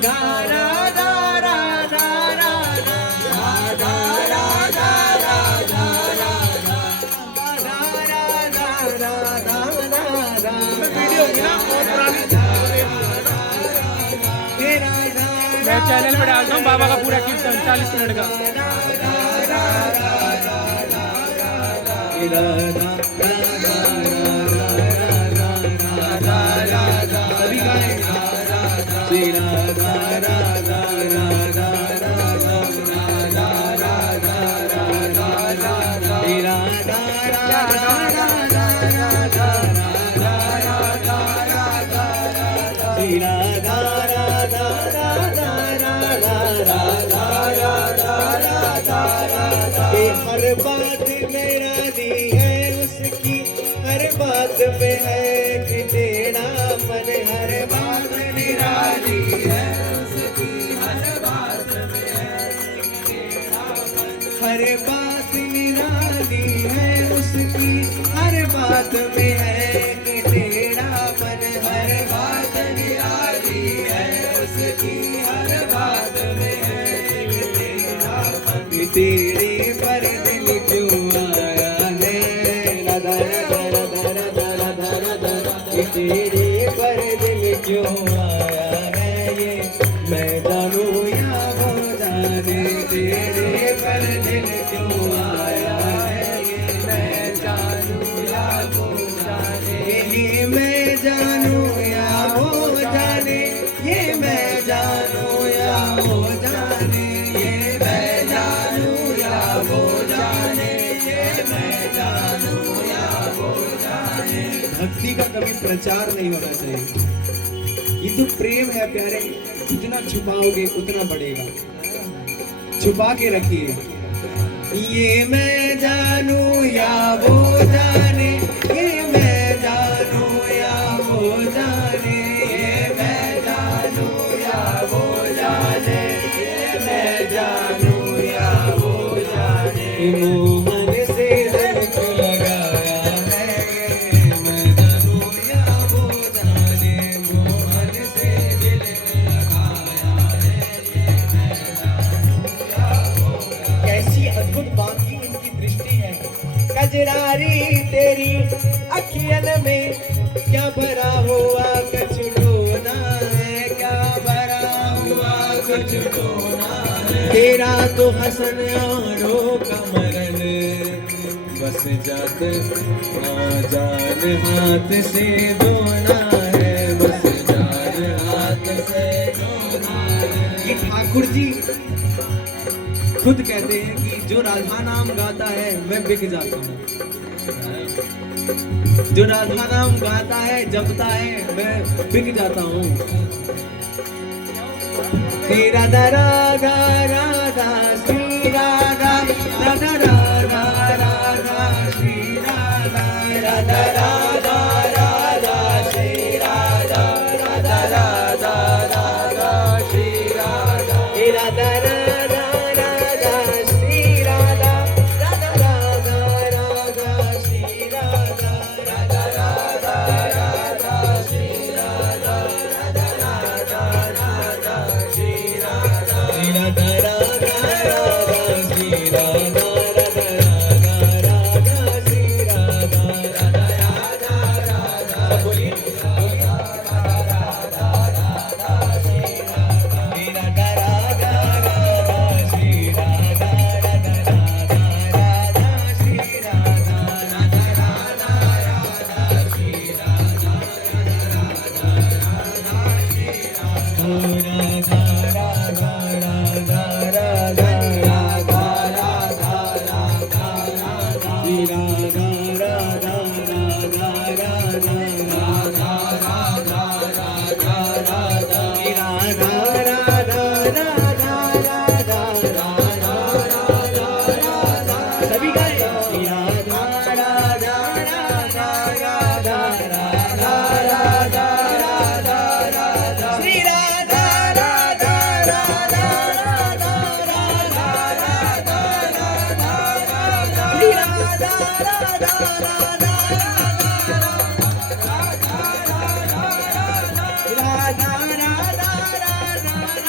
मैं चैनल में डालता हूँ बाबा का पूरा कीर्तन 40 मिनट का। हर बात मेरा दी है उसकी, हर बात में है कि तेरा मन, हर बात निराली है उसकी, हर बात में है कि तेरा मन, हर बात निराली है उसकी, हर बात में है कि तेरा मन, हर बात निराली है उसकी, हर बात में है कि तेरा मन। तेरे पर दिल क्यों आया है, राधा राधा राधा राधा राधा राधा, तेरे पर दिल क्यों आया है, ये मैं जानूं या वो जाने, तेरे पर दिल क्यों आया है, ये मैं जानूं या वो जाने, ये मैं जानूं या वो जाने, ये मैं जानूं या वो जाने, ये मैं जानूं या वो जाने, ये मैं जानूं या वो जाने। भक्ति का कभी प्रचार नहीं होना चाहिए, ये तो प्रेम है प्यारे, जितना छुपाओगे उतना बढ़ेगा, छुपा के रखिए। ये मैं जानूं या वो जाने, ये मैं जानूं या वो जाने, ये मैं जानूं या वो जाने, ये मैं जानूं या वो जाने। मोहन से दिल को लगाया है, ये मैं जानूं या वो जाने, मोहन से दिल को लगाया है, ये मैं जानूं या वो जाने। कैसी अद्भुत बाकी इनकी दृष्टि है, कजरारी तेरी अखियन में क्या भरा हुआ कचड़ोना है, क्या भरा हुआ कचड़ोना है, तेरा तो हसन औरों का मरन, बस जात जान हाथ से धोना है, बस जान हाथ से धोना है। ये ठाकुर जी खुद कहते हैं कि जो राधा नाम गाता है मैं बिक जाता हूँ, जो राधा नाम गाता है जपता है मैं बिक जाता हूँ। श्री राधा राधा राधा श्री राधा राधा राधा राधा श्री राधा राधा राधा राधा श्री राधा राधा राधा राधा श्री राधा, हे राधा राधा राधा श्री राधा राधा राधा राधा श्री राधा राधा राधा राधा श्री राधा राधा राधा राधा श्री राधा, श्री राधा राधा राधा श्री राधा राधा राधा राधा श्री राधा राधा राधा राधा, सब बोलिए राधा राधा राधा राधा श्री राधा, हे राधा राधा राधा श्री राधा राधा राधा राधा श्री राधा राधा राधा राधा श्री राधा राधा राधा श्री राधा, ओ राधा राधा राधा राधा राधा राधा राधा राधा श्री राधा राधा राधा राधा राधा राधा राधा राधा श्री राधा राधा राधा राधा राधा राधा राधा, सभी गाएं श्री राधा राधा राधा राधा राधा राधा राधा राधा श्री राधा राधा राधा राधा राधा राधा राधा श्री राधा राधा राधा राधा राधा राधा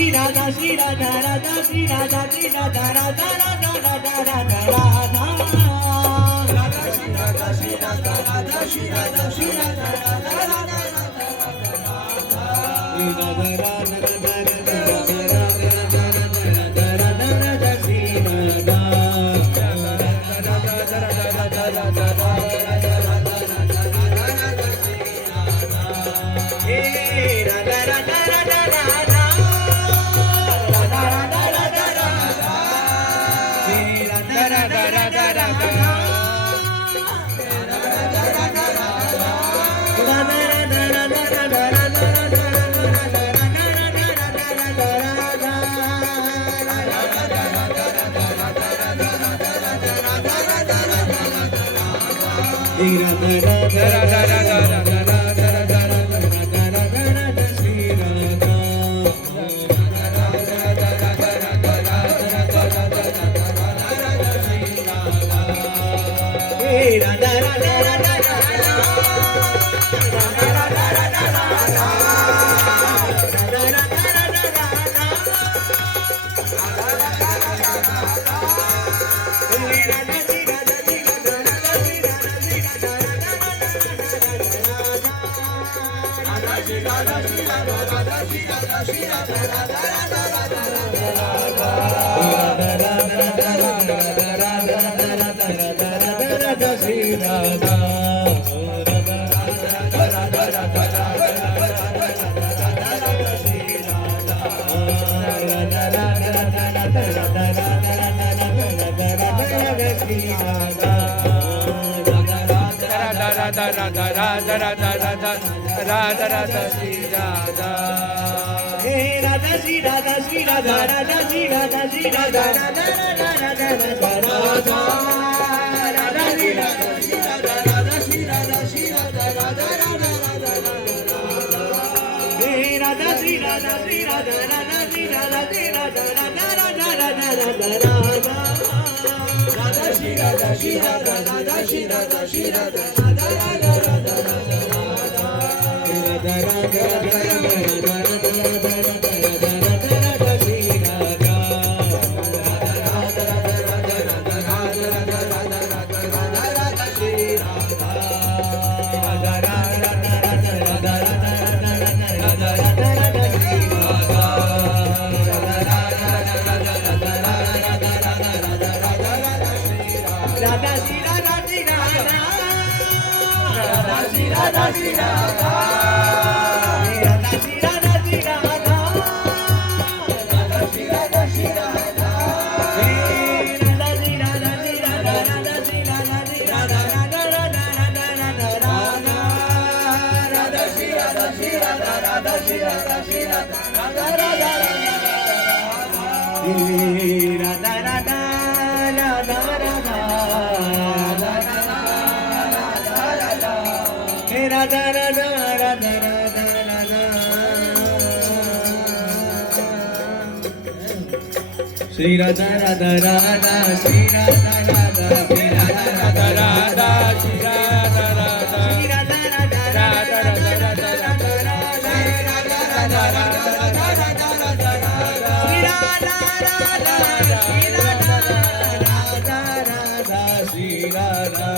श्री राधा श्री राधा राधा श्री राधा श्री राधा राधा राधा राधा राधा राधा राधा श्री राधा श्री राधा राधा श्री राधा श्री राधा राधा राधा राधा राधा श्री राधा हे राधा श्री राधा श्री राधा राधा श्री राधा श्री राधा राधा राधा राधा राधा राधा श्री राधा श्री राधा राधा श्री राधा श्री राधा राधा राधा राधा हे राधा श्री राधा श्री राधा राधा श्री राधा श्री राधा राधा राधा राधा राधा राधा श्री राधा श्री राधा राधा श्री राधा श्री राधा राधा राधा Radha Shri Radha Radha Radha Shri Radha Radha Shri Radha Radha Radha Shri Radha Radha Shri Radha Radha Radha Radha Radha Radha Shri Radha Radha Shri Radha Radha Shri Radha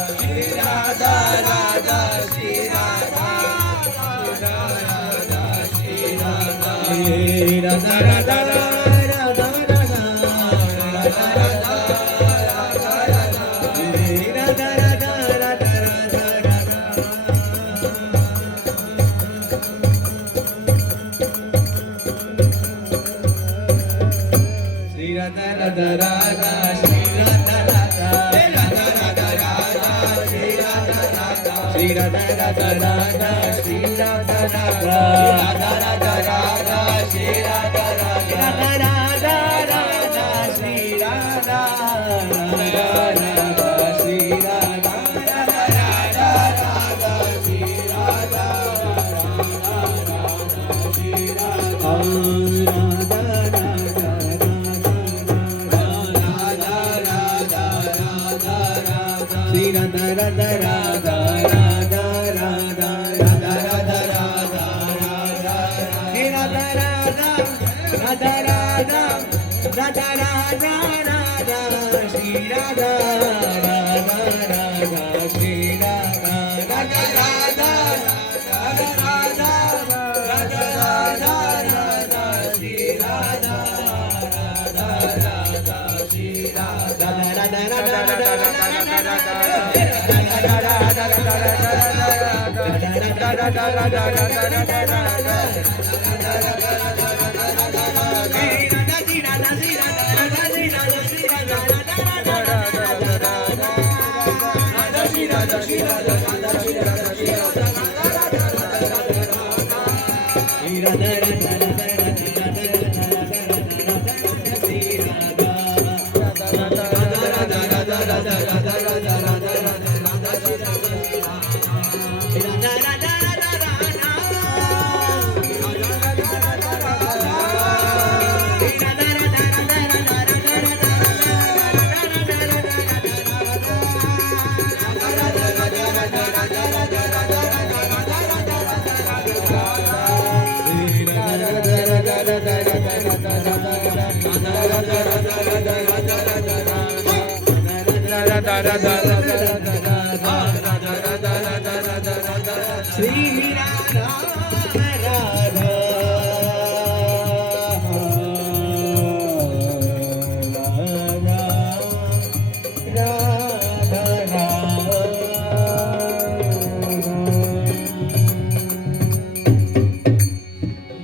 Shri Radha Radha Shri Radha Shri Radha Radha Radha Radha राधा राधा श्री राधा राधा राधा श्री राधा राधा राधा राधा राधा राधा राधा राधा श्री राधा राधा राधा श्री राधा राधा श्री राधा राधा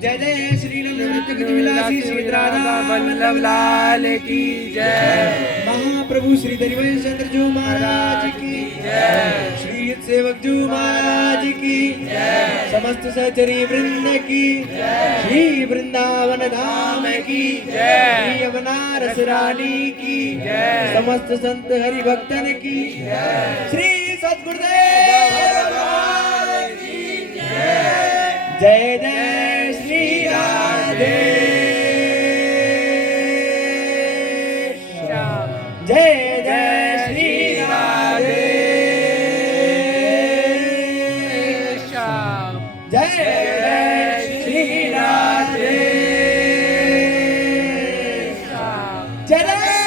जय जय श्री विलासी श्री राधा वल्लभ लाल की जय। महाप्रभु श्री दरिवेश चंद्र जी महाराज की जय। श्री सेवक जी महाराज की जय। समस्त सहचरी वृंद की जय। श्री वृंदावन धाम की जय। श्री अवनारस रानी की जय। समस्त संत हरि भक्तन की जय। श्री सद्गुरुदेव भगवान की जय। जय जय श्री राधे जय जय श्री राधे जय जय श्री राधे जय